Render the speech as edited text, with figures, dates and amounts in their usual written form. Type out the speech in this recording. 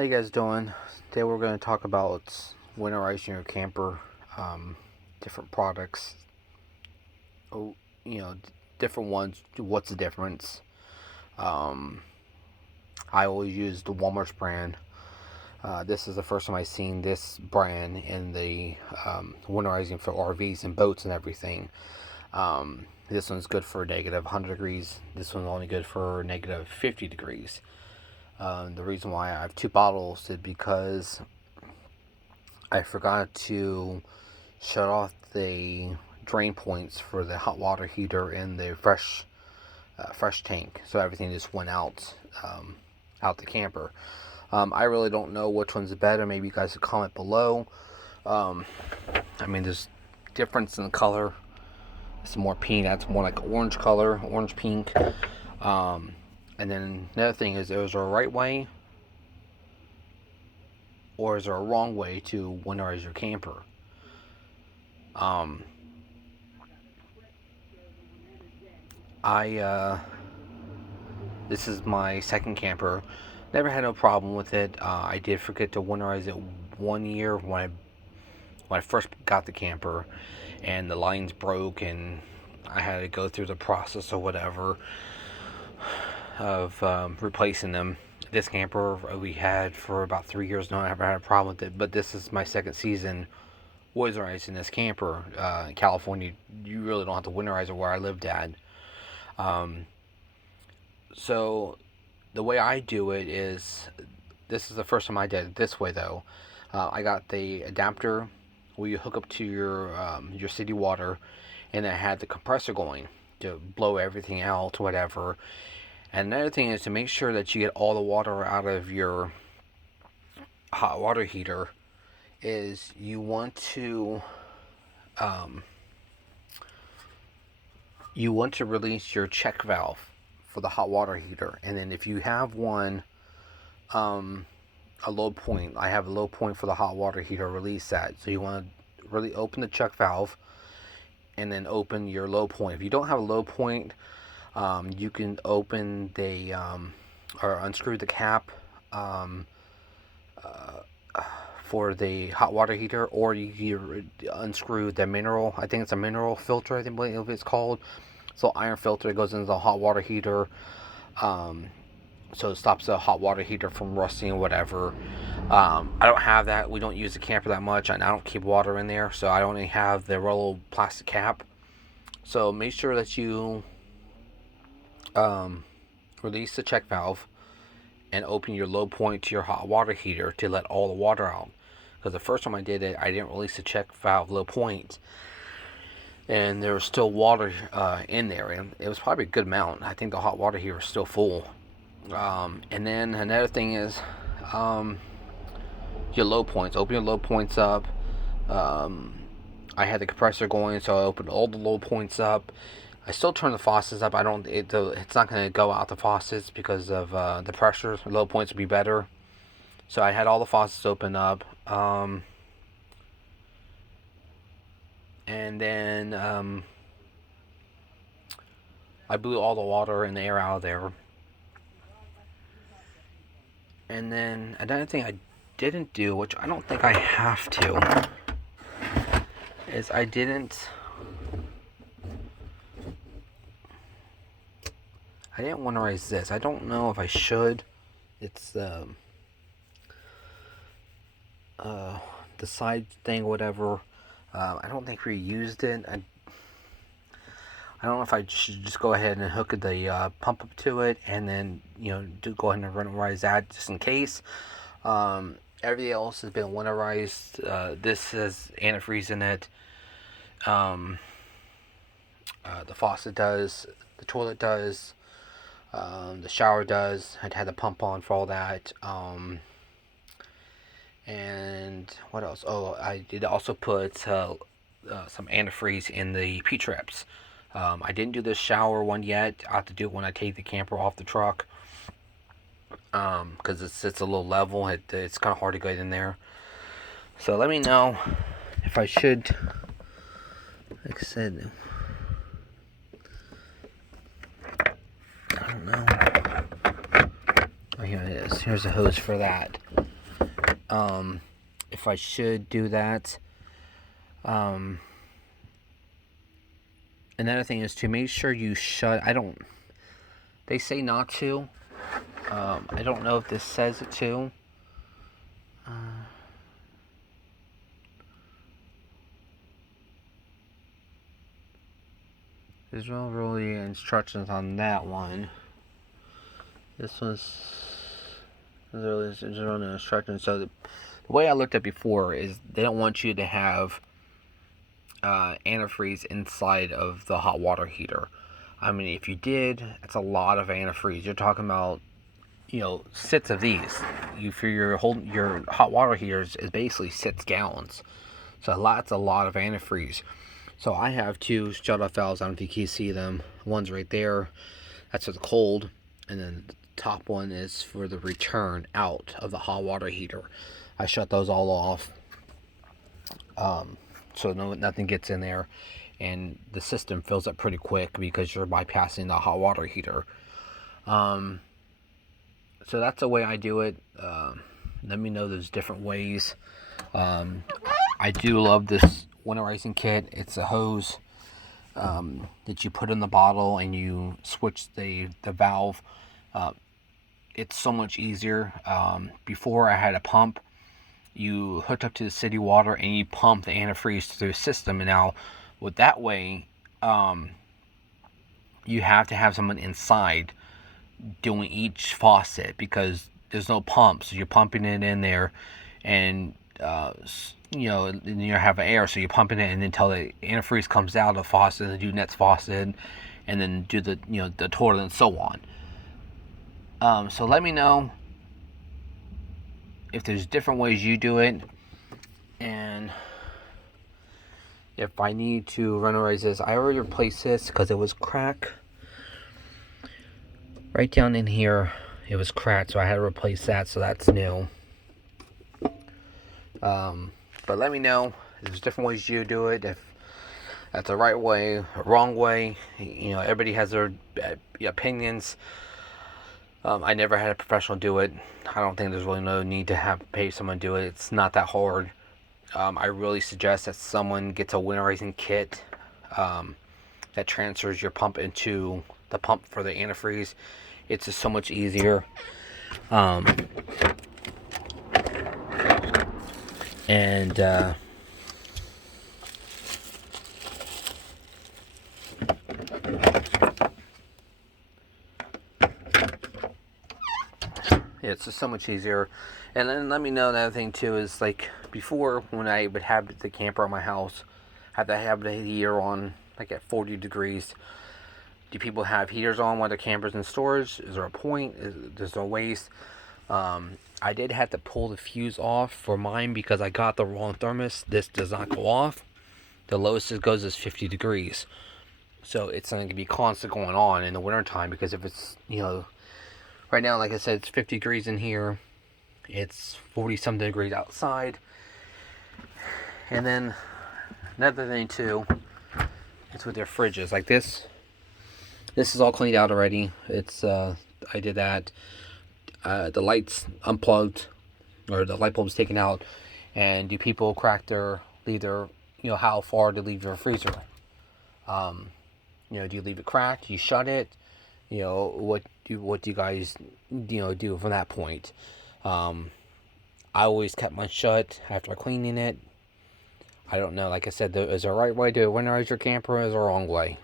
How you guys doing? Today we're going to talk about winterizing your camper, different products. Oh, different ones. What's the difference? Um, I always use the Walmart's brand. This is the first time I've seen this brand in the winterizing for RVs and boats and everything. This one's good for negative 100 degrees. This one's only good for negative 50 degrees. The reason why I have two bottles is because I forgot to shut off the drain points for the hot water heater in the fresh tank, so everything just went out the camper. I really don't know which one's better. Maybe you guys could comment below. There's difference in the color. It's more pink. That's more like orange color, orange pink. And then another thing is there a right way or is there a wrong way to winterize your camper? This is my second camper. Never had no problem with it. I did forget to winterize it one year when I first got the camper, and the lines broke, and I had to go through the process or whatever of replacing them. This camper we had for about 3 years now. I never had a problem with it, but this is my second season winterizing this camper. In California, you really don't have to winterize it where I lived at. So the way I do it is, this is the first time I did it this way though. I got the adapter where you hook up to your city water, and I had the compressor going to blow everything out, whatever. And another thing is to make sure that you get all the water out of your hot water heater. Is you want to release your check valve for the hot water heater, and then if you have one, a low point. I have a low point for the hot water heater. Release that. So you want to really open the check valve, and then open your low point. If you don't have a low point, you can open the or unscrew the cap for the hot water heater, or you unscrew the mineral. I think it's a mineral filter. I think it's called. So iron filter that goes into the hot water heater. So it stops the hot water heater from rusting or whatever. I don't have that. We don't use the camper that much, and I don't keep water in there, so I only have the roll plastic cap. So make sure that you release the check valve and open your low point to your hot water heater to let all the water out. Because the first time I did it, I didn't release the check valve low point, and there was still water in there, and it was probably a good amount. I think the hot water heater was still full. And then another thing is your low points. Open your low points up. I had the compressor going, so I opened all the low points up. I still turn the faucets up. It's not going to go out the faucets because of the pressure. Low points would be better. So I had all the faucets open up. And then I blew all the water and the air out of there. And then another thing I didn't do, which I don't think I have to, is I didn't winterize this. I don't know if I should. It's the side thing, whatever. I don't think we used it. I don't know if I should just go ahead and hook the pump up to it, and then go ahead and winterize that just in case. Everything else has been winterized. This has antifreeze in it. The faucet does. The toilet does. The shower does. I'd had the pump on for all that. And what else? Oh, I did also put some antifreeze in the P-traps. I didn't do the shower one yet. I have to do it when I take the camper off the truck. Because it's a little level. It's kind of hard to get in there. So let me know if I should. Like I said, I don't know. Oh, here it is. Here's a hose for that. if I should do that. Another thing is to make sure you shut. They say not to. I don't know if this says it to. There's no really instructions on that one. This one's there's no instructions. So the way I looked at before is they don't want you to have antifreeze inside of the hot water heater. I mean, if you did, that's a lot of antifreeze. You're talking about, sits of these. For your hot water heaters is basically 6 gallons. So that's a lot of antifreeze. So I have 2 shut-off valves. I don't know if you can see them. One's right there. That's for the cold, and then the top one is for the return out of the hot water heater. I shut those all off, so nothing gets in there, and the system fills up pretty quick because you're bypassing the hot water heater. So that's the way I do it. Let me know there's different ways. I do love this winterizing kit. It's a hose that you put in the bottle and you switch the valve. It's so much easier. Before I had a pump. You hooked up to the city water and you pump the antifreeze through the system. And now with that way, you have to have someone inside doing each faucet because there's no pump, so you're pumping it in there, and you have air, so you're pumping it and until the antifreeze comes out of the faucet, and then do next faucet, and then do the the toilet and so on. So let me know if there's different ways you do it, and if I need to winterize this. I already replaced this because it was cracked. Right down in here, it was cracked, so I had to replace that, so that's new. But let me know if there's different ways you do it, if that's the right way or wrong way. Everybody has their opinions. I never had a professional do it. I don't think there's really no need to pay someone to do it. It's not that hard. I really suggest that someone gets a winterizing kit that transfers your pump into the pump for the antifreeze. It's just so much easier. It's just so much easier. And then let me know another thing too is, like, before, when I would have the camper at my house, have to have the heater on like at 40 degrees. Do people have heaters on while the camper's in storage? Is there a point? There's no waste. I did have to pull the fuse off for mine because I got the wrong thermos. This does not go off. The lowest it goes is 50 degrees. So it's going to be constant going on in the wintertime, because if it's, right now, like I said, it's 50 degrees in here. It's 40 something degrees outside. And then another thing too, it's with their fridges. Like this is all cleaned out already. It's I did that. The lights unplugged, or the light bulbs taken out. And do people leave their, how far to leave your freezer? Do you leave it cracked? Do you shut it? What do you guys do from that point? I always kept mine shut after cleaning it. I don't know. Like I said, is there a right way to winterize your camper, or is there a wrong way?